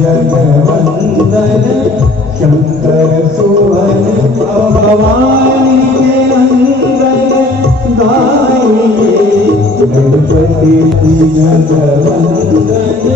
जगवंदन शंकर सुवन भवानी के अंदर गाइए गणपति जगवंदन।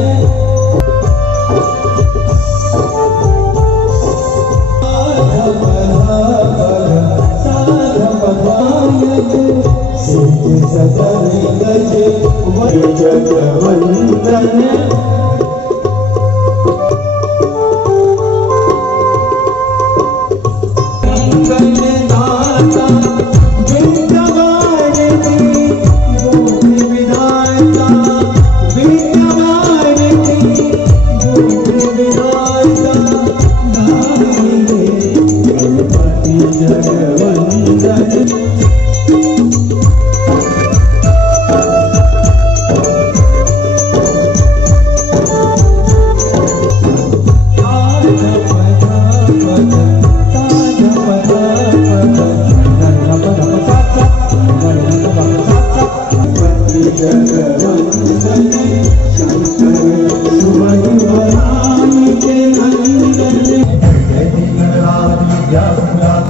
जगवंदन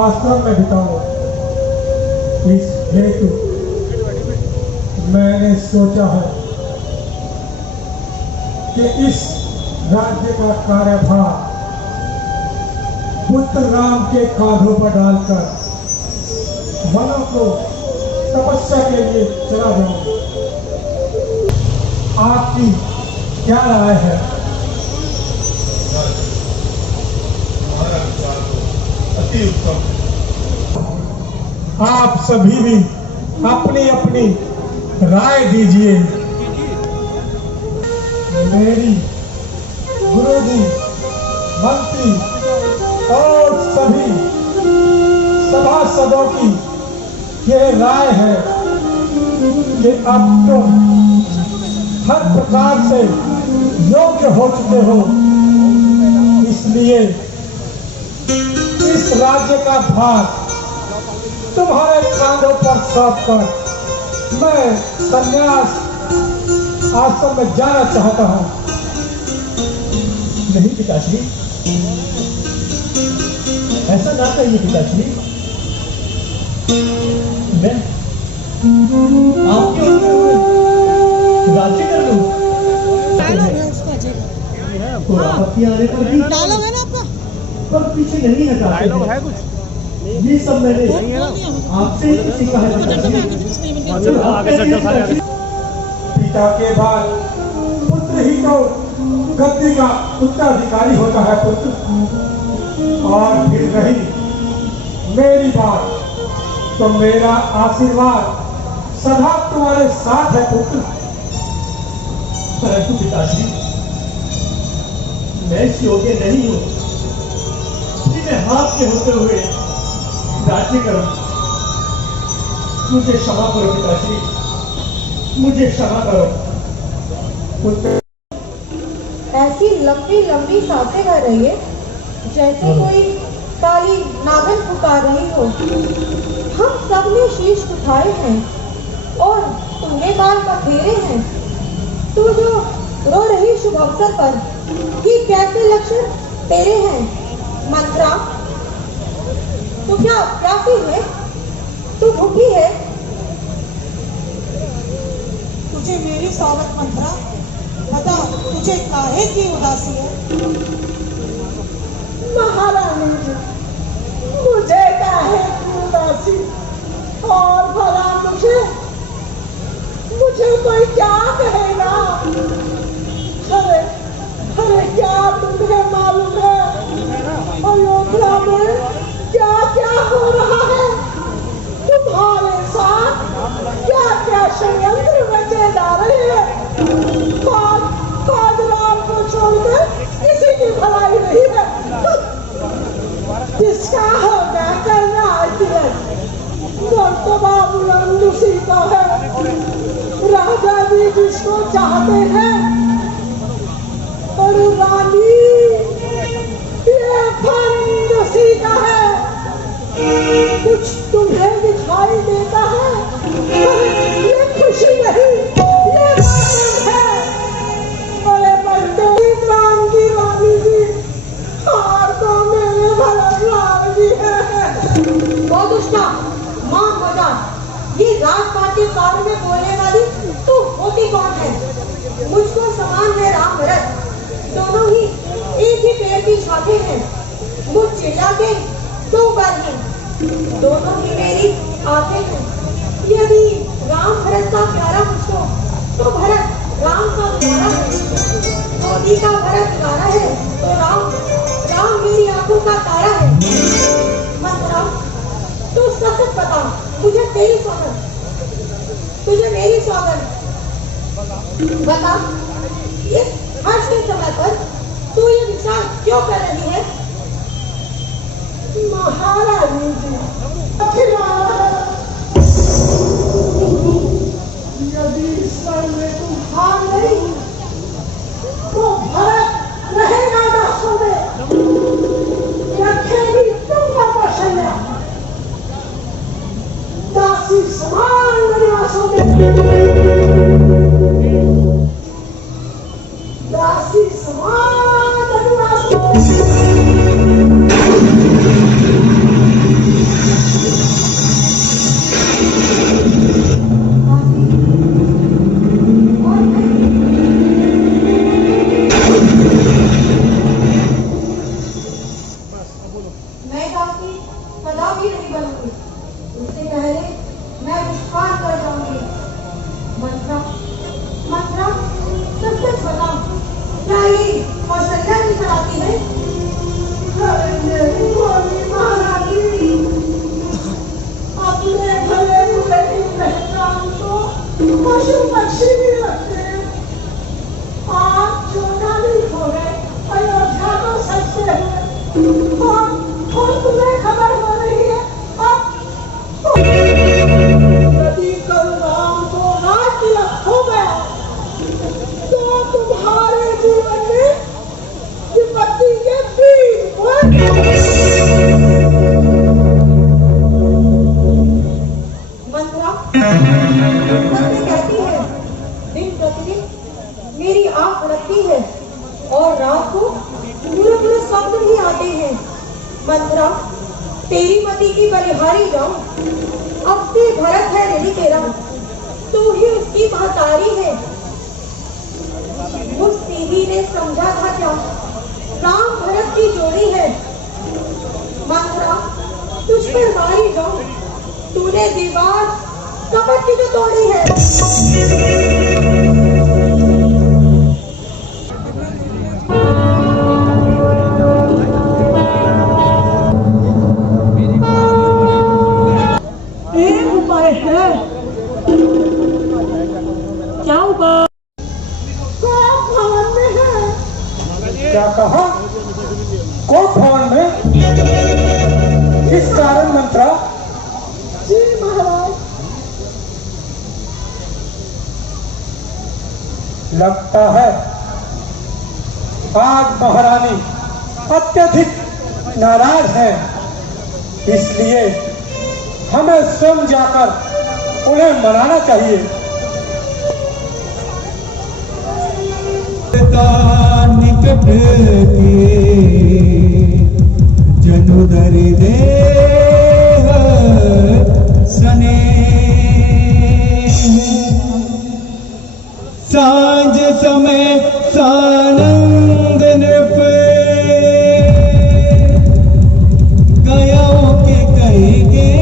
आश्रम में बिताऊं। इस हेतु मैंने सोचा है कि इस राज्य का कार्यभार पुत्र राम के कांधों पर डालकर वनों को तपस्या के लिए चला जाऊं। आपकी क्या राय है? अति उत्तम। आप सभी भी अपनी अपनी राय दीजिए। मेरी गुरुजी, मंत्री और सभी सभासदों की यह राय है कि अब तुम हर प्रकार से योग्य हो चुके हो, इसलिए इस राज्य का भार तुम्हारे कांधों पर सौंपकर मैं संन्यास आश्रम में जाना चाहता हूं। नहीं पिताश्री, ऐसा ना कहिए पिताश्री। मैं आपके राज्य कर लूं तो आपत्ति आने पर भी डायलॉग है ना आपका, पर पीछे नहीं हटाते है कुछ। ये सब मैंने आपसे ही सीखा है पिताश्री। पिता के बाद पुत्र ही तो गद्दी का उत्तराधिकारी होता है पुत्र। और फिर रही मेरी बात, तो मेरा आशीर्वाद सदा तुम्हारे साथ है पुत्र। परंतु पिताश्री, मैं इस योग्य नहीं हूं कि मैं हाथ के होते हुए राज्य करूं। मुझे क्षमा करो पिताश्री, मुझे क्षमा करो। पुत्र ऐसी लंबी लंबी सांसें भर रही है जैसे कोई काली नागन पुकार रही हो। हम सब ने शीश उठाए हैं और तुमने बाल पखेरे हैं। तू जो रो रही शुभ अवसर पर, ये कैसे लक्षण तेरे हैं? मंत्रा, तू क्या प्यासी है? तू भूखी है? तुझे मेरी सौगत मंत्रा, बता तुझे काहे की उदासी है? महारानी जी, मुझे काहे की उदासी? और भला मुझे कोई क्या कहेगा? अरे अरे क्या तुम्हें मालूम है अयोध्या में क्या क्या हो रहा है? तुम्हारे साथ क्या क्या षड्यंत्र रचे जा रहे हैं? राम को छोड़कर किसी की भलाई नहीं है। किसका होगा करना तिलक? तो बाबू उसी का है। राजा जी जिसको चाहते हैं और रानी ये फंद उसी का है। कुछ तुम्हें दिखाई देता है? ये खुशी नहीं, ये मरण है। अरे बंदे राम क्या माँ मजा, ये राजपाट के कार में बोलने वाली तू होती कौन है? मुझको समान है राम भरत, दोनों ही एक ही पेड़ की शाखें हैं। मुझ चिल्ला के दो बार हैं, दोनों ही मेरी आंखें हैं। यदि राम भरत का प्यारा मुझको, तो भरत राम का प्यारा है। मोदी का भरत प्यारा है, तो राम मेरी आंखों का तारा है। मंत्रा, तू सच बता, मुझे तेरी सौगंध, तुझे मेरी सौगंध, बता इस हर्ष के समय पर तू ये विचार क्यों कर रही है? महारानी जी, यदि ईश्वर में तुम हार नहीं तो भरत रहेगा दासों में, रखेगी तुमको कौशल्या, दासी समान निवासों में, दासी समान निवासों में। मैं दासी सदा भी नहीं बनूंगी, उससे पहले मैं विश्वास कर जाऊंगी। मंत्रा, सच बता, क्या ये कौशल्या की चलाती है? महारानी, अपने भले बुरे की पहचान तो पशु पक्षी भी रखते हैं। आज चोटा भी खो गए, अयोध्या को सजते हुए, और तुम्हें खबर हो रही है अब यदि कल राम को राज्य हो गया तो तुम्हारे जीवन में विपत्ति के बीच मंत्रा, सत्य कहती है, दिन प्रतिदिन मेरी आंख फड़कती है और रात को पूरे स्वप्न ही आते हैं। मंत्रा, तेरी मति की बलिहारी जाऊं, अब से भरत है नहीं तेरा, तू ही उसकी महतारी है। उस देवी ने समझा था क्या राम भरत की जोड़ी है? मंत्रा, तुझ पर मारी जाऊं, तूने दीवार कपट की जो तोड़ी है। एक उपाय है। क्या उपाय? कोप भवन में है। क्या कहा? कोप भवन में? किस कारण मंत्रा? जी महाराज। लगता है आज महारानी अत्यधिक नाराज है, इसलिए हमें स्वयं जाकर उन्हें मनाना चाहिए। निकट के जनुदर देह सने, सांझ समय सानंद नृप गयो के कही गे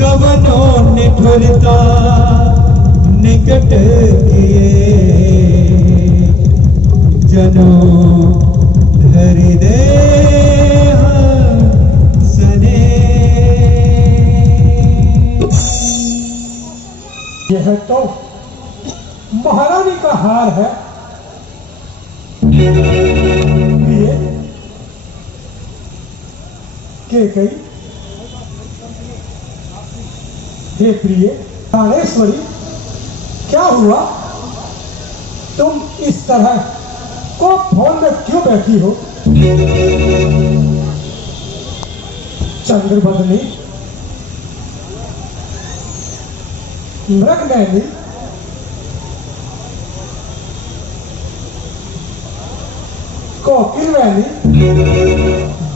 गवनो निठुरता निकट किए जनो हृदय सने। यह तो महारानी का हार है। प्रिय के गई, हे प्रिय प्राणेश्वरी, क्या हुआ? तुम इस तरह कोप भवन में क्यों बैठी हो? चंद्रबदनी, मृगनयनी, कोकिलवैनी,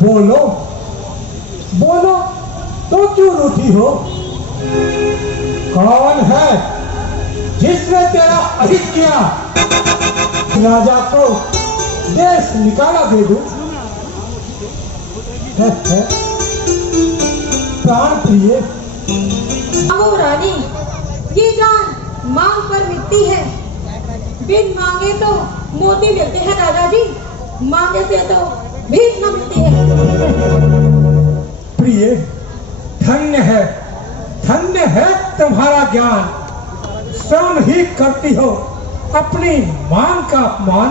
बोलो बोलो, तो क्यों रूठी हो? कौन है जिसने तेरा अहित किया? राजा को देश निकाला दे दूं? है? प्राण प्रिय, मांगो रानी, ये जान मांग पर मिलती है। बिन मांगे तो मोती मिलते हैं राजा जी, मांगे से तो भीख न मिलती है। प्रिय, धन्य है तुम्हारा ज्ञान। स्वयं ही करती हो अपनी मां का अपमान।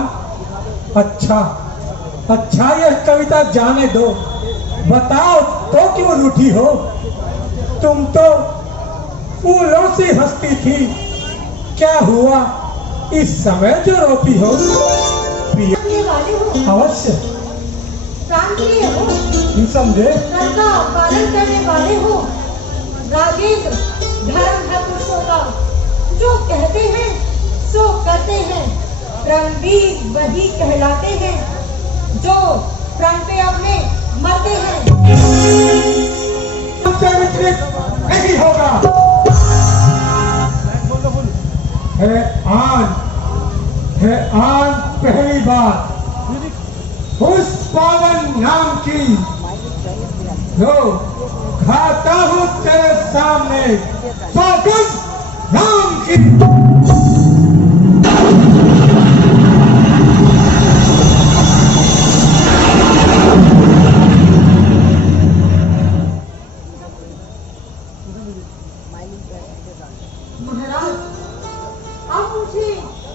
अच्छा यह कविता जाने दो, बताओ तो क्यों रूठी हो? तुम तो फूलों से हंसती थी, क्या हुआ इस समय जो रोती हो? प्रिय, करने वाले हो, अवश्य प्राण प्रिय हो, निसंदेह धर्म का पालन करने वाले हो, राजेंद्र धर्म है पुरुषों का, जो कहते हैं सो करते हैं। रणवीर वही कहलाते हैं जो प्रण पे अपने मरते हैं। तुमसे विचलित नहीं होगा। है आन पहली बार उस पावन नाम की जो खाता हूँ तेरे सामने, पावन नाम की। महाराज, अब मुझे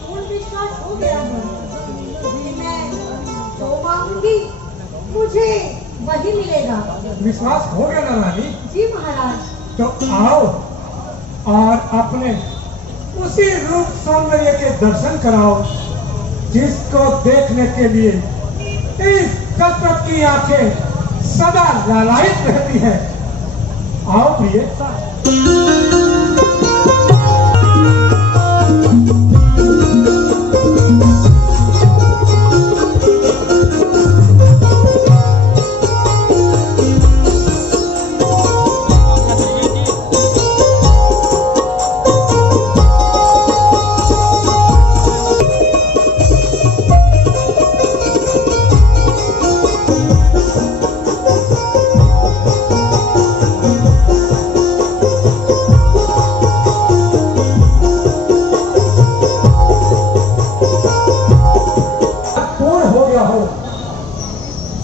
पूर्ण विश्वास हो गया है कि मैं जो मांगूंगी मुझे वही मिलेगा। विश्वास हो गया ना रानी? जी महाराज। तो आओ और अपने उसी रूप सौंदर्य के दर्शन कराओ जिसको देखने के लिए इस कल्पक की आंखें सदा लालायित रहती है। आओ प्रिय।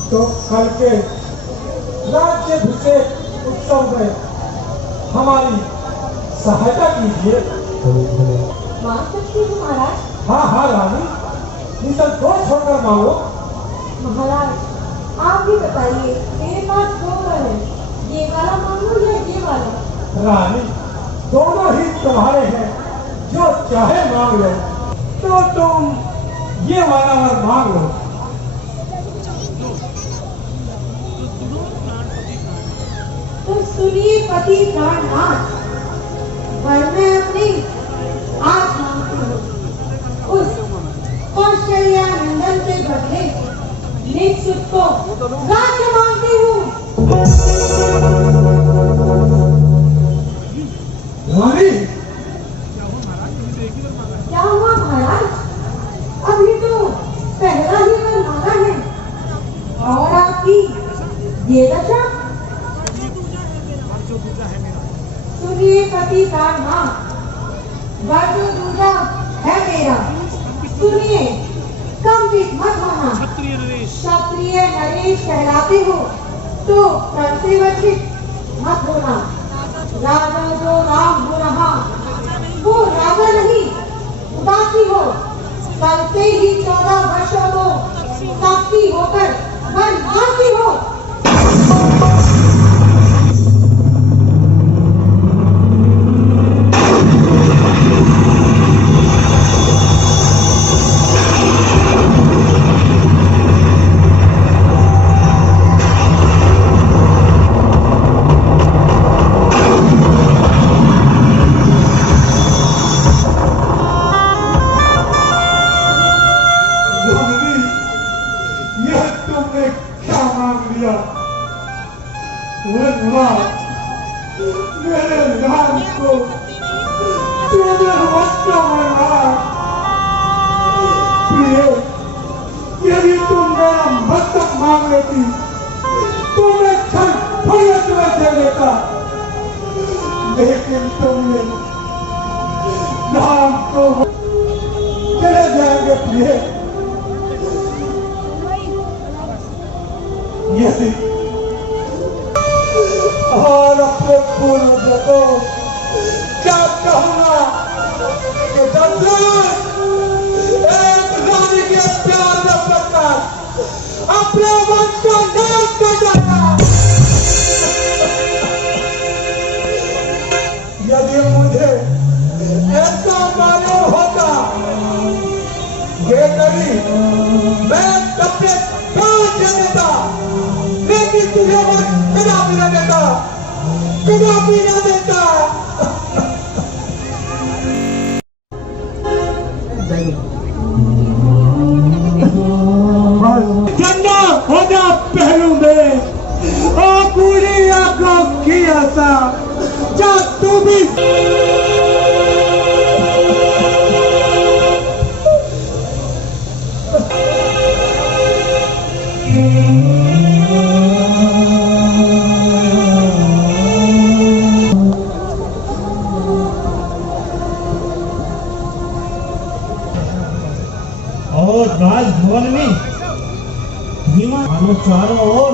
तो कल के राज्याभिषेक उत्सव में हमारी सहायता कीजिए। मांग सकती हूँ महाराज। हाँ रानी, निसंकोच होकर मांगो। महाराज, आप ही बताइए, मेरे पास दो घर है, ये वाला मांगू या ये वाला? रानी, दोनों ही तुम्हारे हैं, जो चाहे मांग लो। तो तुम ये वाला वर मांग लो। तो सुनिए पति प्राणनाथ, पर मैं अपनी आँख मांगती हूँ। उस कौशल्यानंदन के बदले निश्चित को राज्य मांगती हूँ। रानी, क्या हुआ महाराज? अभी तो पहला ही वर मांगा है और आपकी ये दशा। सुनिए पति प्राणनाथ, वर जो दूजा है मेरा, सुनिए कंपित मत होना। क्षत्रिय नरेश कहलाते हो तो प्रण से वंचित मत होना। राजा जो राम हो रहा वो राजा नहीं उदासी हो। कल से ही 14 वर्षों को साक्षी होकर वनवासी हो। यह तुमने क्या मांगा? होती तो मैं क्षण भर में तुम्हें दे देता, लेकिन तुमने नाम को चले जाएंगे प्रिय। यदि और अपने पूर्वजों को क्या कहूंगा कि दशरथ एक रानी के प्यार में पड़कर अपने वंश का नाश कर जाता। यदि मुझे ऐसा मालूम होता ये कभी मैं अपने प्राण दे देता, लेकिन तुझे वंश कदापि न देता, कदापि न देता। ठंडा हो जा पहलू में और पूरी आंखों की आशा जा तू भी। और राजभवन में चारों ओर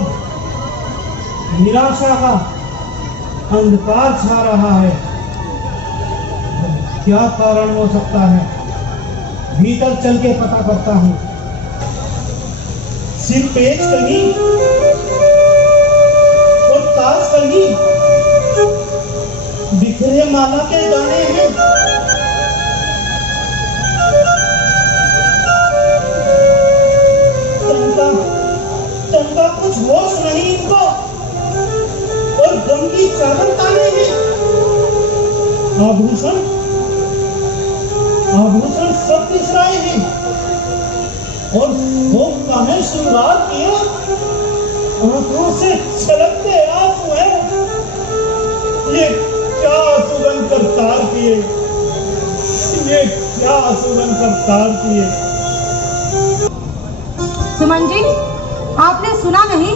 निराशा का अंधकार छा रहा है। क्या कारण हो सकता है? भीतर चल के पता करता हूँ। सिर पे एक कंघी और ताज कंघी, बिखरे माला के दाने हैं। चंदा कुछ होश नहीं इनको, और गम की चादर ताने हैं। आभूषण आभूषण सब बिसराए हैं, और भोग का है श्रृंगार किया, आंखों से छलकते आंसू हैं। ये क्या सुगंध कर तार किए, ये क्या सुगंध कर तार किए। सुमन जी, आपने सुना नहीं?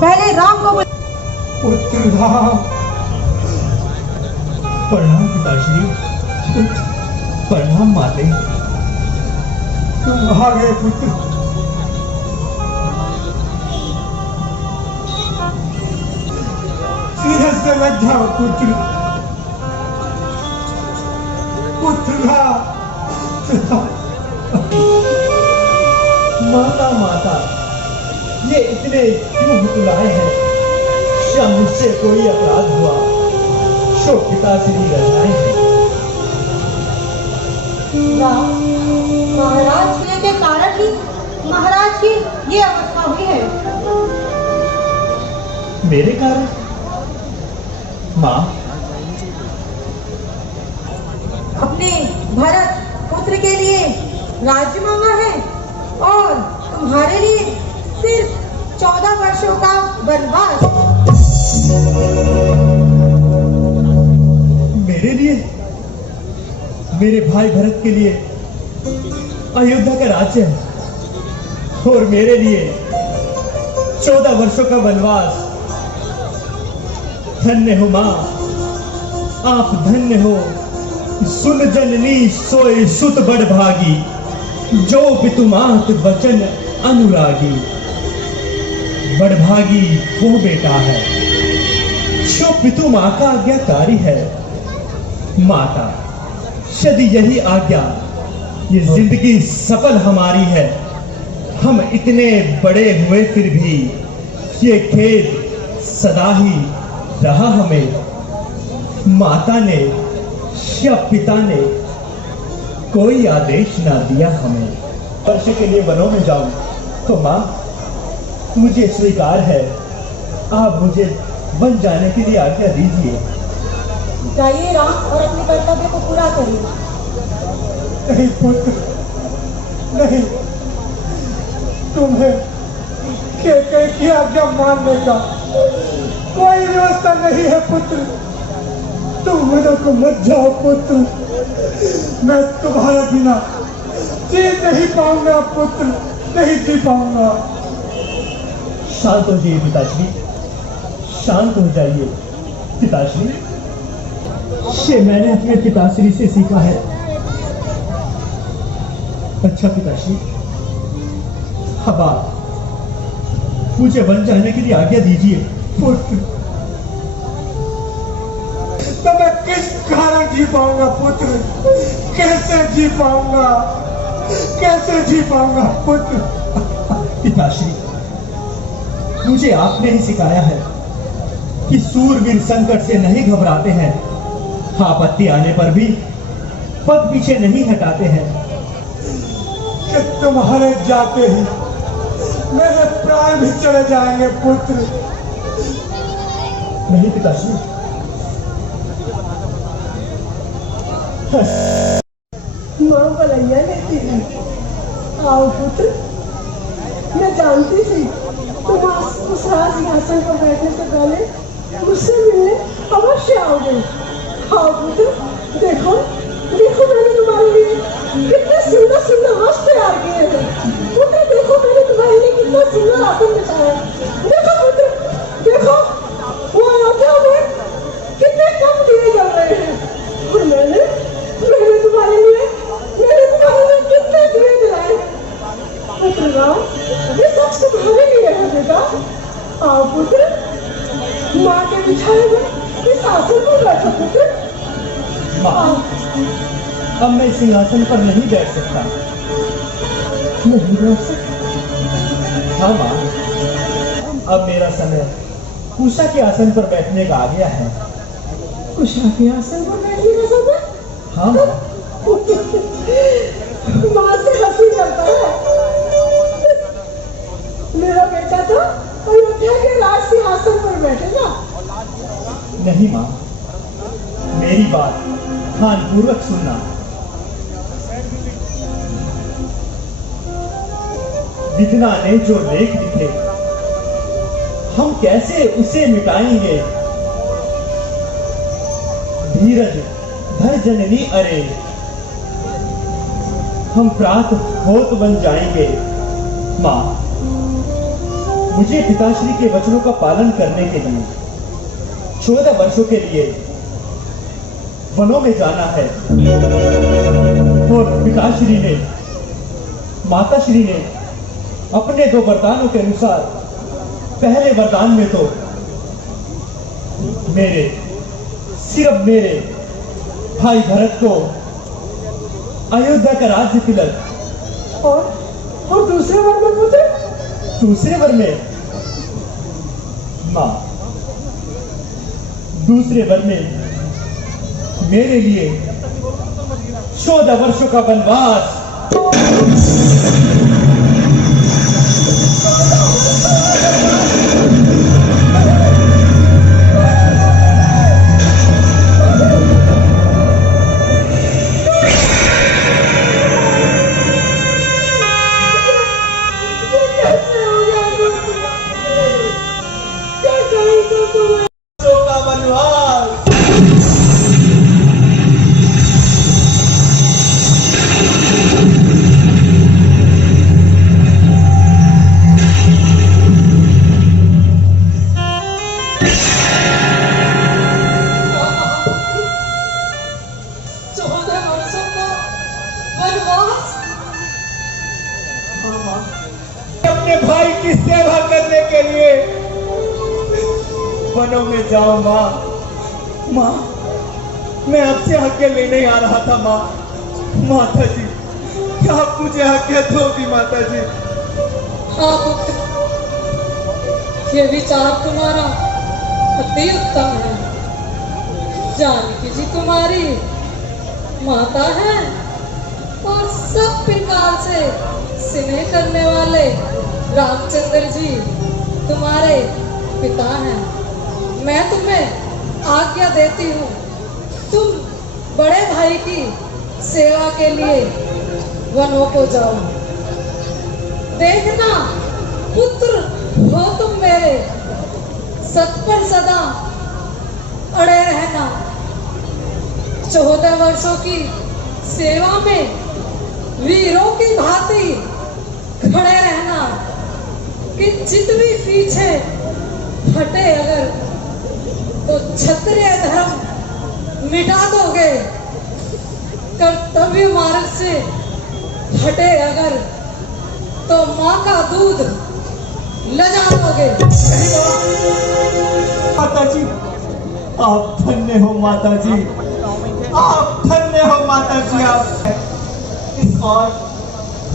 पहले राम को पुत्र राम। प्रणाम पिताश्री, प्रणाम माते। तुम्हारे पुत्र सीधे से लग जाओ पुत्र, पुत्र माता माता, ये इतने क्यों हुकुलाए हैं? क्या मुझसे कोई अपराध हुआ? शो पिताश्री रचनाएं हैं। राम, महाराज के कारण ही महाराज की ये अवस्था हुई है। मेरे कारण? माँ, अपने भरत पुत्र के लिए राज्य मांगा है और तुम्हारे लिए सिर्फ 14 वर्षों का वनवास। मेरे लिए, मेरे भाई भरत के लिए अयोध्या का राज्य है, और मेरे लिए 14 वर्षों का वनवास। धन्य हो माँ, आप धन्य हो। सुन जननी सोए सुत बड़ भागी, जो पितुमात वचन अनुरागी। बड़भागी वो बेटा है जो पितु माँ का आज्ञाकारी है। माता यदि यही आज्ञा, ये जिंदगी सफल हमारी है। हम इतने बड़े हुए फिर भी ये खेद सदा ही रहा हमें। माता ने या पिता ने कोई आदेश ना दिया हमें। वर्ष के लिए वनों में जाऊं तो माँ मुझे स्वीकार है, आप मुझे वन जाने के लिए आज्ञा दीजिए। जाइए राम, और अपने कर्तव्य को पूरा करिए। नहीं पुत्र, नहीं, तुम्हें केकई की आज्ञा मानने का कोई व्यवस्था नहीं है पुत्र। तुम वनों को मत जाओ पुत्र, मैं तुम्हारे बिना जी नहीं पाऊंगा पुत्र, नहीं जी पाऊंगा। शांत हो जाइए पिताश्री, शांत हो जाइए पिताश्री। ये मैंने अपने पिताश्री से सीखा है। अच्छा पिताश्री, अब आप मुझे वन जाने के लिए आज्ञा दीजिए। पुत्र, तो मैं किस कारण जी पाऊंगा पुत्र? कैसे जी पाऊंगा? कैसे जी पाऊंगा पुत्र? पिताश्री, मुझे आपने ही सिखाया है कि सूरवीर संकट से नहीं घबराते हैं, आपत्ति आने पर भी पग पीछे नहीं हटाते हैं। कि तुम्हारे जाते ही मेरे प्राण भी चले जाएंगे पुत्र। नहीं पिताश्री, माँ भलैया लेती है। आओ पुत्र, मैं जानती थी तुम उस राज सिंहासन पर बैठने से पहले मुझसे मिलने अवश्य आओगे। आओ पुत्र, देखो देखो मैंने तुम्हारे लिए कितने सुंदर सुंदर वस्त्र तैयार किए हैं। पुत्र देखो, मैंने तुम्हारे लिए कितना सुंदर आसन बिछाया है। देखो पुत्र, देखो वो अयोध्या में कितने कम दिए जल रहे हैं। और मैंने तुम्हारे लिए कितने दिए जलाए। पुत्र राम, ये सब तुम्हारे लिए है बेटा। आओ पुत्र, माँ के बिछाए हुए इस आसन पर बैठो पुत्र। माँ, अब मैं इस सिंहासन पर नहीं बैठ सकता। नहीं बैठ सकता? हाँ माँ, अब मेरा समय उषा के आसन पर बैठने का आ गया है। उषा के आसन पर बैठने का समय? हाँ माँ। माँ से हंसी करता है। मेरा बेटा तो अयोध्या के राज सिंहासन पर बैठेगा। नहीं माँ, मेरी बात ध्यान पूर्वक सुनना। विधना ने जो लेख लिखे, हम कैसे उसे मिटाएंगे? धीरज धर जननी अरे, हम प्रात होत बन जाएंगे। माँ, मुझे पिताश्री के वचनों का पालन करने के लिए 14 वर्षों के लिए वनों में जाना है। और पिताश्री ने, माताश्री ने अपने 2 वरदानों के अनुसार, पहले वरदान में तो सिर्फ मेरे भाई भरत को अयोध्या का राज्य तिलक, और दूसरे वर में पुत्र? दूसरे वर में माँ, दूसरे वर में मेरे लिए 14 वर्षों का वनवास। अपने भाई की सेवा करने के लिए वनों में जाओ माँ। माँ, मैं आपसे आज्ञा लेने आ रहा था माँ। माता जी, क्या आप मुझे आज्ञा दोगी माता जी? हाँ पुत्र, ये विचार तुम्हारा अति उत्तम है। जानकी जी तुम्हारी माता है और सब प्रकार से स्नेह करने वाले रामचंद्र जी तुम्हारे पिता हैं। मैं तुम्हें आज्ञा देती हूँ, तुम बड़े भाई की सेवा के लिए वनों को जाओ। देखना पुत्र हो तुम मेरे, सत पर सदा अड़े रहना। 14 वर्षों की सेवा में वीरों की भांति खड़े रहना। किंचित भी पीछे हटे अगर तो क्षत्रिय धर्म मिटा दोगे, कर्तव्य मार्ग से हटे अगर तो माँ का दूध लजा दोगे। माता जी, आप धन्य हो माता जी, आप धन्य हो माता जी। आप इस और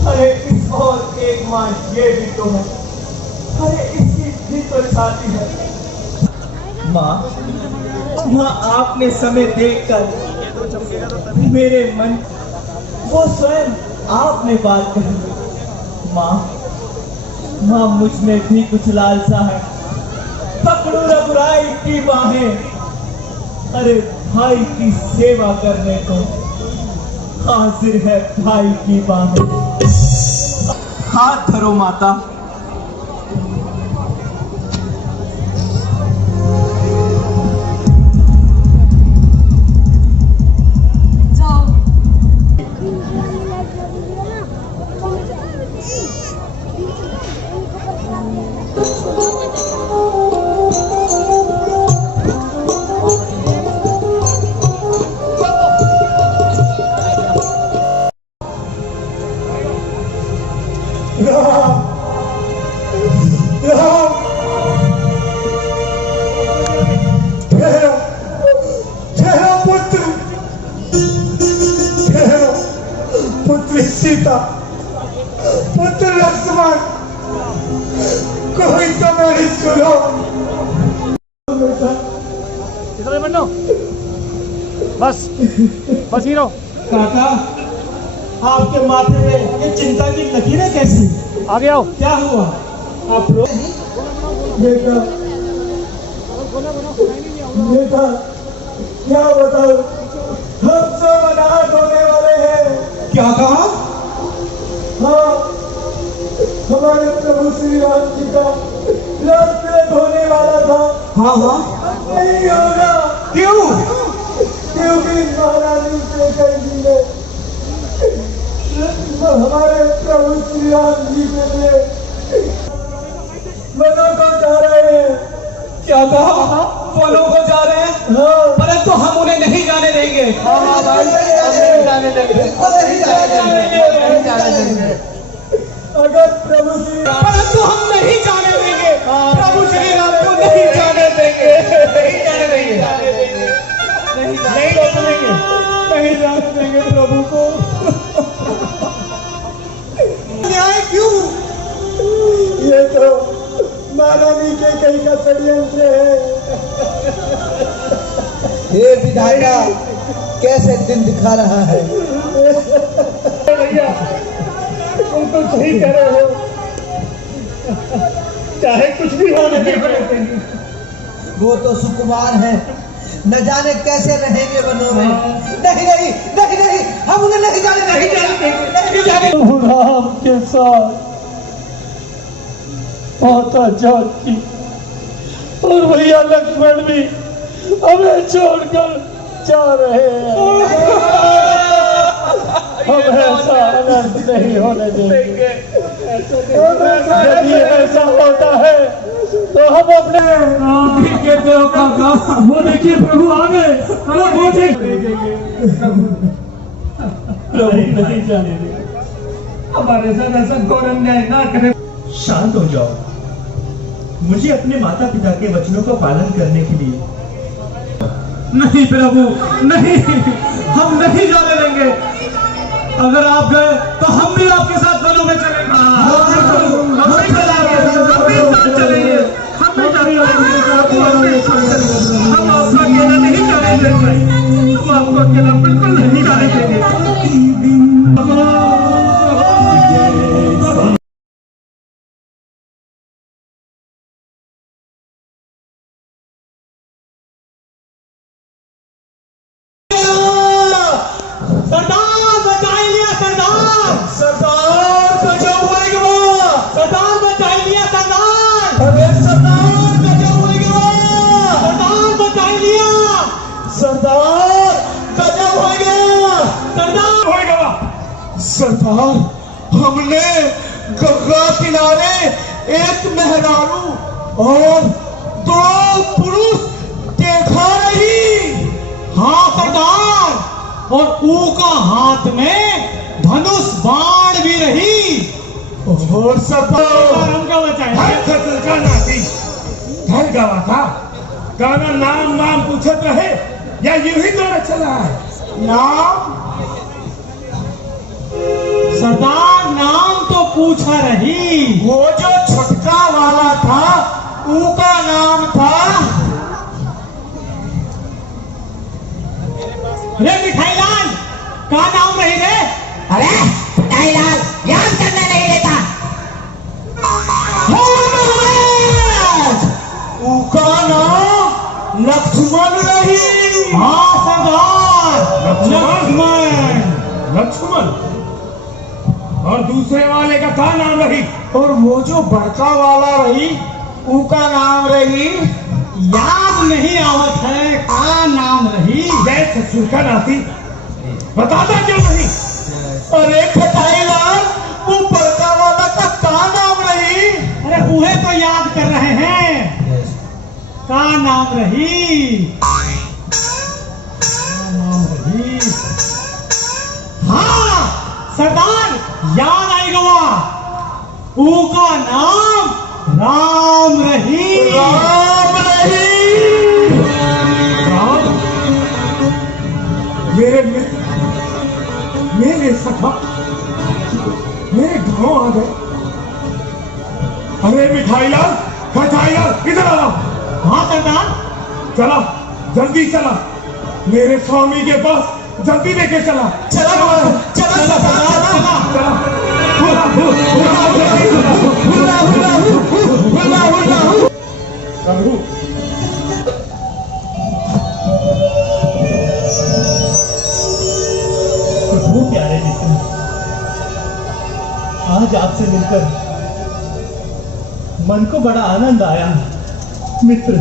अरे इस और एक माँ ये भी तो है, अरे इसकी भी तो छाती है। माँ, माँ आपने समय देखकर मेरे मन वो स्वयं आपने बात कही। माँ, माँ मुझ में भी कुछ लालसा है, पकड़ो रघुराई की बाहें, अरे भाई की सेवा करने को हाजिर है भाई की बाहें। हाथ धरो माता। जाओ। राम, राम, ठहरो, ठहरो पुत्र, ठहरो पुत्री सीता, पुत्र लक्ष्मण, कोई तो मेरी सुनो। बस बस हीरो। काका, आपके माथे में ये चिंता की लकीरें कैसी? आगे आओ। क्या हुआ? आप रो? बेटा, बेटा, क्या बताओ, हम सब अनाथ होने वाले हैं। क्या कहा? हाँ, हमारे प्रभु श्री राम जी का रक्त धोने वाला था। हाँ हाँ। नहीं होगा। क्यों? क्योंकि महारानी से कही ने हमारे प्रभु श्री राम जी के लिए वनों को जा रहे हैं। क्या कहा? वनों को जा रहे हैं? हाँ, परंतु हम उन्हें नहीं जाने देंगे। हाँ भाई, नहीं जाने देंगे। अगर प्रभु श्री राम, परंतु हम नहीं जाने देंगे, प्रभु श्री राम को नहीं जाने देंगे, नहीं जाने देंगे, नहीं जाने देंगे, नहीं जाने देंगे प्रभु को। न्याय क्यों? ये तो महारानी के कई का षड्यंत्र है। हे विधाता, कैसे दिन दिखा रहा है। भैया, तुम तो सही कह रहे हो, चाहे कुछ भी होने दे। वो तो सुकुमार है, न जाने कैसे रहेंगे वनों में। नहीं नहीं नहीं नहीं, हम उन्हें नहीं जाने देंगे, नहीं जाने। राम के साथ माता जानकी और भैया लक्ष्मण भी हमें छोड़कर जा रहे हैं। हम ऐसा अनर्थ नहीं होने देंगे। यदि ऐसा होता है तो हम अपने के देव का वो देखिए प्रभु आ गए। वो देखिए प्रभु नहीं जाने देंगे। हमारे साथ ऐसा घोर अन्याय ना करें। शांत हो जाओ। मुझे अपने माता पिता के वचनों का पालन करने के लिए। नहीं प्रभु, नहीं, हम नहीं जाने देंगे। अगर आप गए तो हम भी आपके साथ वनों में चलेंगे। हम भी साथ चलेंगे। हम भी हम आपको अकेला नहीं जाने देंगे। हम आपको अकेला बिल्कुल नहीं जाने देंगे। सरदार, हमने गंगा किनारे एक मेहरारू और 2 पुरुष देखा नहीं। हाँ सरदार, और ऊ का हाथ में धनुष बाण भी रही। और सरदार हम क्या बचाए? घर गवा था गाना नाम नाम पूछत रहे या यूं ही दौड़ चला है। नाम सरदार नाम तो पूछा रही। वो जो छुटका वाला था उनका नाम था। रे मिठाई लाल, का नाम रही रे? अरे मिठाईलाल याद करने नहीं देता। उनका नाम लक्ष्मण रही। हाँ सरदार, लक्ष्मण। लक्ष्मण और दूसरे वाले का क्या नाम रही? और वो जो बड़का वाला रही उनका नाम रही। याद नहीं आवत है का नाम रही। जय ससुर का नाती बताता क्यों नहीं? अरे खटाईलाल वो बड़का वाला का क्या नाम रही? अरे उहे तो याद कर रहे हैं, का नाम रही? का नाम रही? हाँ सरदार, याद आई गवा, उनका नाम राम रही। राम रही। राम मेरे मित्र, मेरे सखा, मेरे गांव आ गए। अरे मिठाईलाल, खटाईलाल इधर आओ। हाँ सरदार, चला जल्दी चला, मेरे स्वामी के पास जल्दी लेके चला। चला चला चला प्रभु प्रभु प्यारे मित्र, आज आपसे मिलकर मन को बड़ा आनंद आया। मित्र,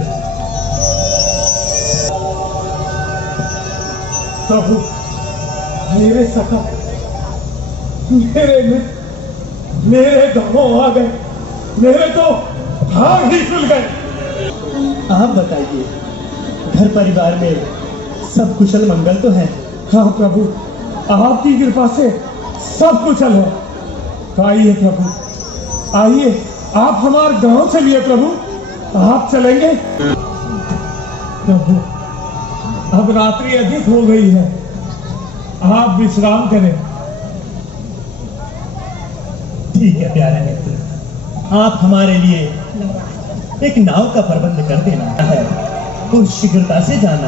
प्रभु मेरे सखा, मेरे मित्र, मेरे गांव आ गए, मेरे तो भाग ही खुल गए। आप बताइए, घर परिवार में सब कुशल मंगल तो है? हाँ प्रभु, आपकी कृपा से सब कुशल है। आइए प्रभु, आइए, आप हमारे गांव चलिए प्रभु। आप चलेंगे? प्रभु अब रात्रि अधिक हो गई है, आप विश्राम करें। ठीक है प्यारे मित्र, आप हमारे लिए एक नाव का प्रबंध कर देना है और शीघ्रता से जाना है।